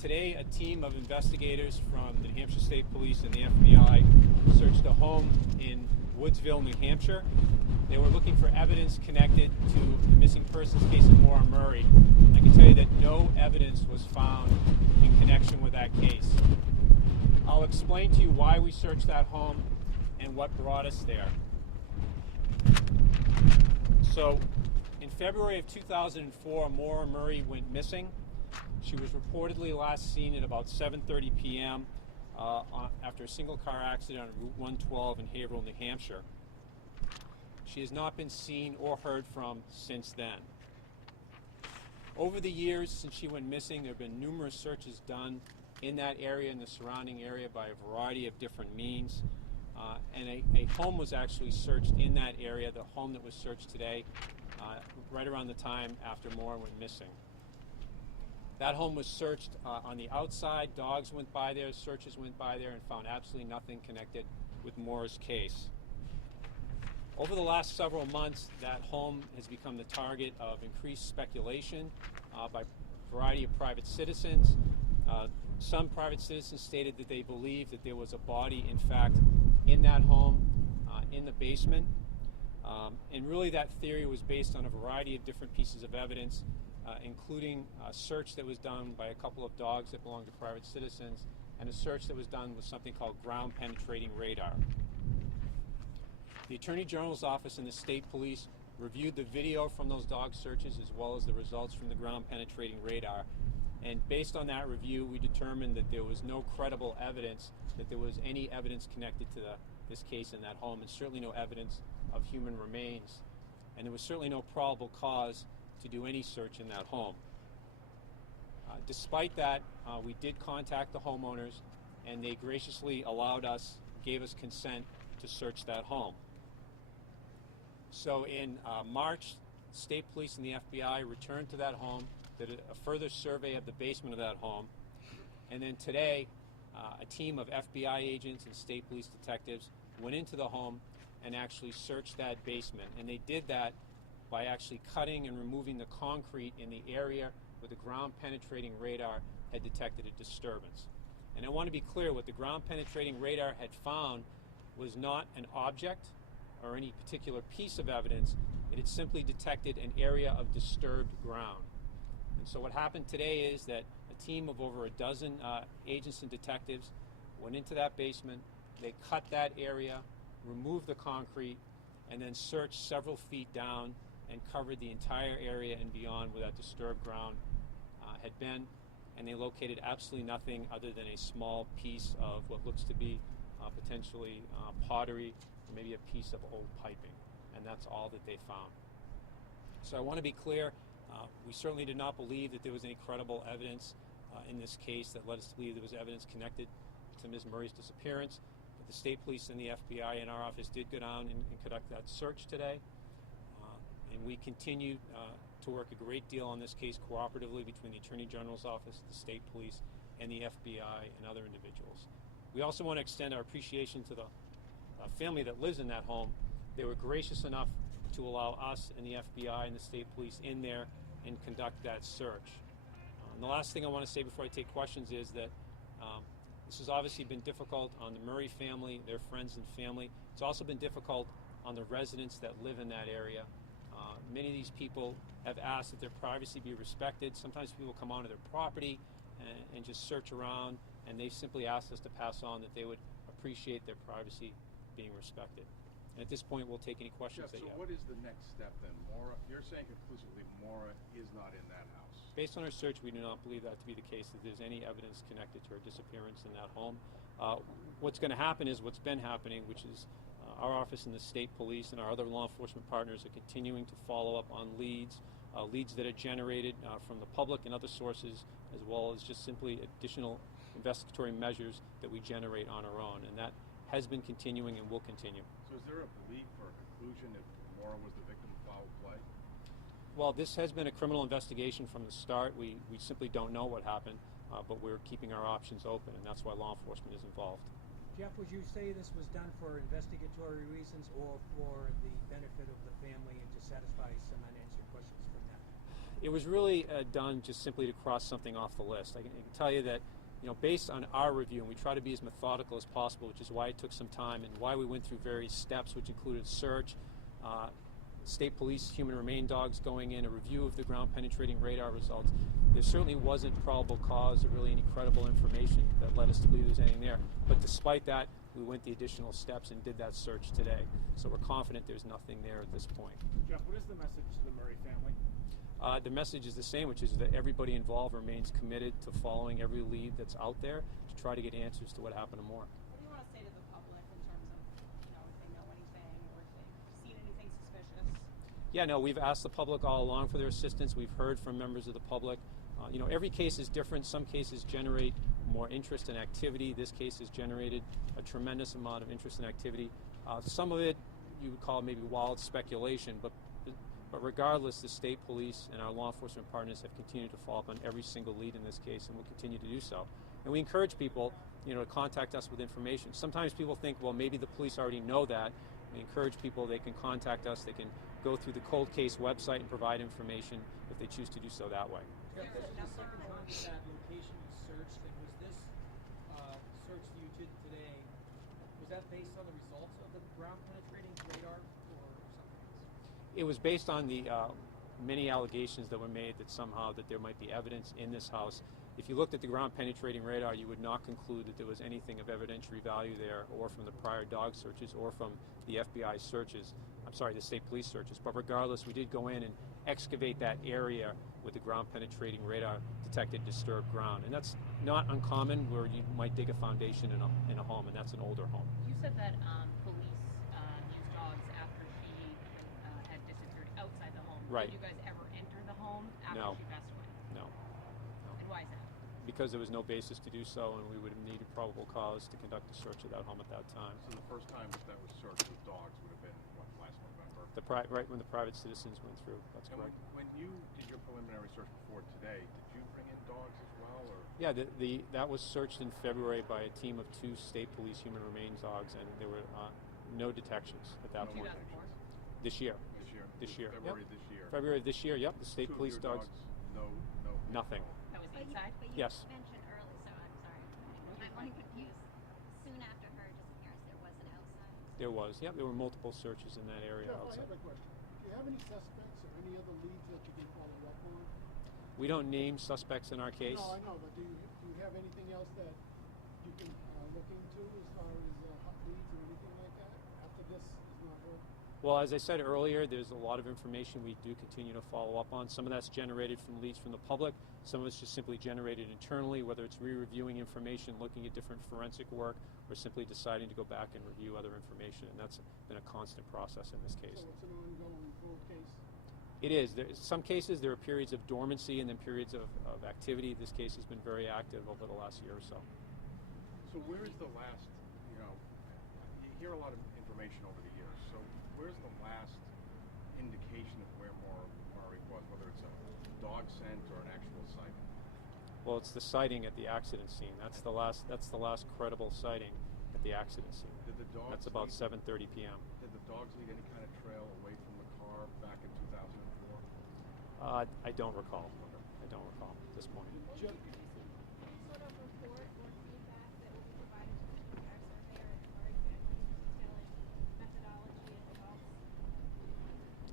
Today, a team of investigators from the New Hampshire State Police and the FBI searched a home in Woodsville, New Hampshire. They were looking for evidence connected to the missing persons case of Maura Murray. I can tell you that no evidence was found in connection with that case. I'll explain to you why we searched that home and what brought us there. So, in February of 2004, Maura Murray went missing. She was reportedly last seen at about 7:30 p.m. After a single car accident on Route 112 in Haverhill, New Hampshire. She has not been seen or heard from since then. Over the years since she went missing, there have been numerous searches done in that area and the surrounding area by a variety of different means. And a home was actually searched in that area, the home that was searched today, right around the time after Maura went missing. That home was searched on the outside. Dogs went by there, searchers went by there, and found absolutely nothing connected with Maura's case. Over the last several months, that home has become the target of increased speculation by a variety of private citizens. Some private citizens stated that they believed that there was a body, in fact, in that home, in the basement. And really that theory was based on a variety of different pieces of evidence, including a search that was done by a couple of dogs that belonged to private citizens, and a search that was done with something called ground penetrating radar. The Attorney General's office and the state police reviewed the video from those dog searches as well as the results from the ground penetrating radar. And based on that review, we determined that there was no credible evidence that there was any evidence connected to this case in that home, and certainly no evidence of human remains. And there was certainly no probable cause to do any search in that home. Despite that, we did contact the homeowners, and they graciously gave us consent to search that home. So in March, state police and the FBI returned to that home, did a further survey of the basement of that home, and then today, a team of FBI agents and state police detectives went into the home and actually searched that basement. And they did that by actually cutting and removing the concrete in the area where the ground penetrating radar had detected a disturbance. And I want to be clear, what the ground penetrating radar had found was not an object or any particular piece of evidence. It had simply detected an area of disturbed ground. And so what happened today is that a team of over a dozen agents and detectives went into that basement, they cut that area, removed the concrete, and then searched several feet down and covered the entire area and beyond where that disturbed ground had been, and they located absolutely nothing other than a small piece of what looks to be potentially pottery, or maybe a piece of old piping, and that's all that they found. So I want to be clear, we certainly did not believe that there was any credible evidence in this case that led us to believe there was evidence connected to Ms. Murray's disappearance, but the state police and the FBI in our office did go down and conduct that search today. And we continue to work a great deal on this case cooperatively between the Attorney General's office, the state police, and the FBI and other individuals. We also want to extend our appreciation to the family that lives in that home. They were gracious enough to allow us and the FBI and the state police in there and conduct that search. And the last thing I want to say before I take questions is that this has obviously been difficult on the Murray family, their friends and family. It's also been difficult on the residents that live in that area. Many of these people have asked that their privacy be respected. Sometimes people come onto their property and just search around, and they simply asked us to pass on that they would appreciate their privacy being respected. And at this point, we'll take any questions that you have. So what is the next step then? Maura, you're saying conclusively Maura is not in that house. Based on our search, we do not believe that to be the case, that there's any evidence connected to her disappearance in that home. What's going to happen is what's been happening, which is our office and the state police and our other law enforcement partners are continuing to follow up on leads that are generated from the public and other sources, as well as just simply additional investigatory measures that we generate on our own. And that has been continuing and will continue. So is there a belief or a conclusion if Maura was the victim of foul play? Well, this has been a criminal investigation from the start. We simply don't know what happened, but we're keeping our options open, and that's why law enforcement is involved. Jeff, would you say this was done for investigatory reasons or for the benefit of the family and to satisfy some unanswered questions from them? It was really done just simply to cross something off the list. I can tell you that, based on our review, and we try to be as methodical as possible, which is why it took some time and why we went through various steps, which included search, state police human remain dogs going in, a review of the ground penetrating radar results. There certainly wasn't probable cause or really any credible information that led us to believe there was anything there. But despite that, we went the additional steps and did that search today. So we're confident there's nothing there at this point. Jeff, what is the message to the Murray family? The message is the same, which is that everybody involved remains committed to following every lead that's out there to try to get answers to what happened to Maura. What do you want to say to the public in terms of, if they know anything or if they've seen anything suspicious? Yeah, no, we've asked the public all along for their assistance. We've heard from members of the public. Every case is different. Some cases generate more interest and activity. This case has generated a tremendous amount of interest and activity. Some of it you would call maybe wild speculation, but regardless, the state police and our law enforcement partners have continued to follow up on every single lead in this case and will continue to do so. And we encourage people, to contact us with information. Sometimes people think, well, maybe the police already know that. We encourage people, they can contact us, they can go through the cold case website and provide information if they choose to do so that way. Jeff, this is the second time that location was searched, and was this search that you did today, was that based on the results of the ground penetrating radar or something else? It was based on the many allegations that were made that somehow that there might be evidence in this house. If you looked at the ground penetrating radar, you would not conclude that there was anything of evidentiary value there, or from the prior dog searches, or from the FBI searches. I'm sorry, the state police searches. But regardless, we did go in and excavate that area with the ground penetrating radar, detected disturbed ground. And that's not uncommon where you might dig a foundation in a home, and that's an older home. You said that police used dogs after she had disappeared outside the home. Right. Did you guys ever enter the home after No. she passed away? No. And why is that? Because there was no basis to do so, and we would have needed probable cause to conduct a search of that home at that time. So the first time that was searched with dogs would have been, last November? Right when the private citizens went through. That's And correct. when you did your preliminary search before today, did you bring in dogs as well, or? Yeah, that was searched in February by a team of 2 state police human remains dogs, and there were no detections at that point. 2004? This year. This year? February This year? February of this year, yep, the state Two of police your dogs. No. Nothing. That was But inside? you Yes. mentioned earlier, so I'm sorry, I'm confused. Soon after her disappearance, there was an outside. There was, yep, there were multiple searches in that area Jeff, I outside. have a question. Do you have any suspects or any other leads that you can follow up on? We don't name suspects in our case. No, I know, but do you have anything else that you can look into as far as hot leads or anything like that after this is not over? Well, as I said earlier, there's a lot of information we do continue to follow up on. Some of that's generated from leads from the public. Some of it's just simply generated internally, whether it's re-reviewing information, looking at different forensic work, or simply deciding to go back and review other information. And that's been a constant process in this case. So it's an ongoing cold case? It is. Some cases there are periods of dormancy and then periods of activity. This case has been very active over the last year or so. So where is the last, you hear a lot of information over the years, so where's the last indication of where Murray was, whether it's a dog scent or an actual sighting? Well, it's the sighting at the accident scene. That's the last credible sighting at the accident scene. Did the dogs That's about leave- 7:30 p.m. Did the dogs leave any kind of trail away from the car back in 2004? I don't recall. I don't recall at this point. Jeff, Any sort of report or feedback that will be provided to the GPR surveyor and the Murray family detailing methodology and results?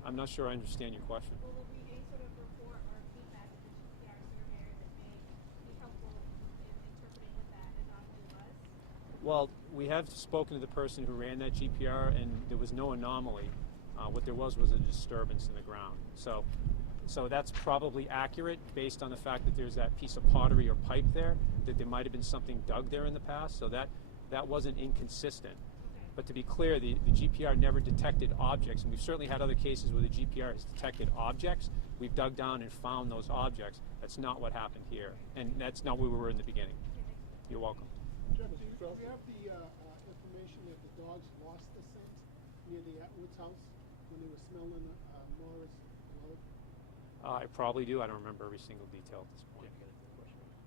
I'm not sure I understand your question. Will there be any sort of report or feedback to the GPR surveyor that may be helpful in interpreting what that anomaly was? Well, we have spoken to the person who ran that GPR, and there was no anomaly. What there was a disturbance in the ground. So that's probably accurate based on the fact that there's that piece of pottery or pipe there, that there might have been something dug there in the past. So that wasn't inconsistent. But to be clear, the GPR never detected objects, and we've certainly had other cases where the GPR has detected objects. We've dug down and found those objects. That's not what happened here, and that's not where we were in the beginning. You're welcome. Jeff, do you have the information that the dogs lost the scent near the Atwood's house when they were smelling Maura's blood? I probably do. I don't remember every single detail at this point.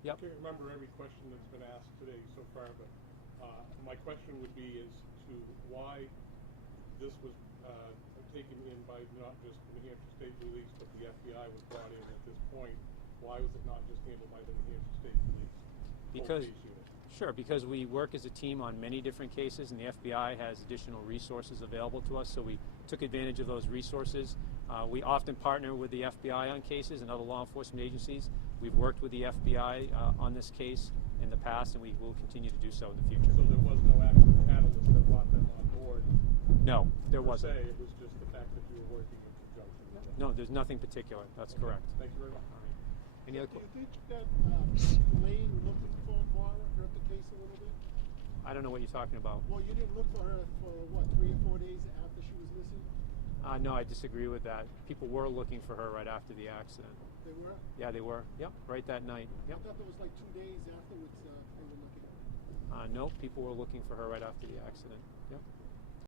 Yep. I can't remember every question that's been asked today so far, but my question would be as to why this was taken in by not just the New Hampshire State Police, but the FBI was brought in at this point. Why was it not just handled by the New Hampshire State Police? Because, Full case unit? sure, because we work as a team on many different cases, and the FBI has additional resources available to us, so we took advantage of those resources. We often partner with the FBI on cases and other law enforcement agencies. We've worked with the FBI on this case in the past, and we will continue to do so in the future. So there was no actual catalyst that brought them on board? No, there per wasn't. se, it was just the fact that you were working in conjunction with them. No, there's nothing particular. That's correct. Thank you very much. Any other Do questions? you think that delaying looking for Maura hurt the case a little bit? I don't know what you're talking about. Well, you didn't look for her for, what, 3 or 4 days after she was missing? No, I disagree with that. People were looking for her right after the accident. They were? Yeah, they were. Yep, right that night. Yep. I thought there was like 2 days afterwards they were looking. No, people were looking for her right after the accident. Yep.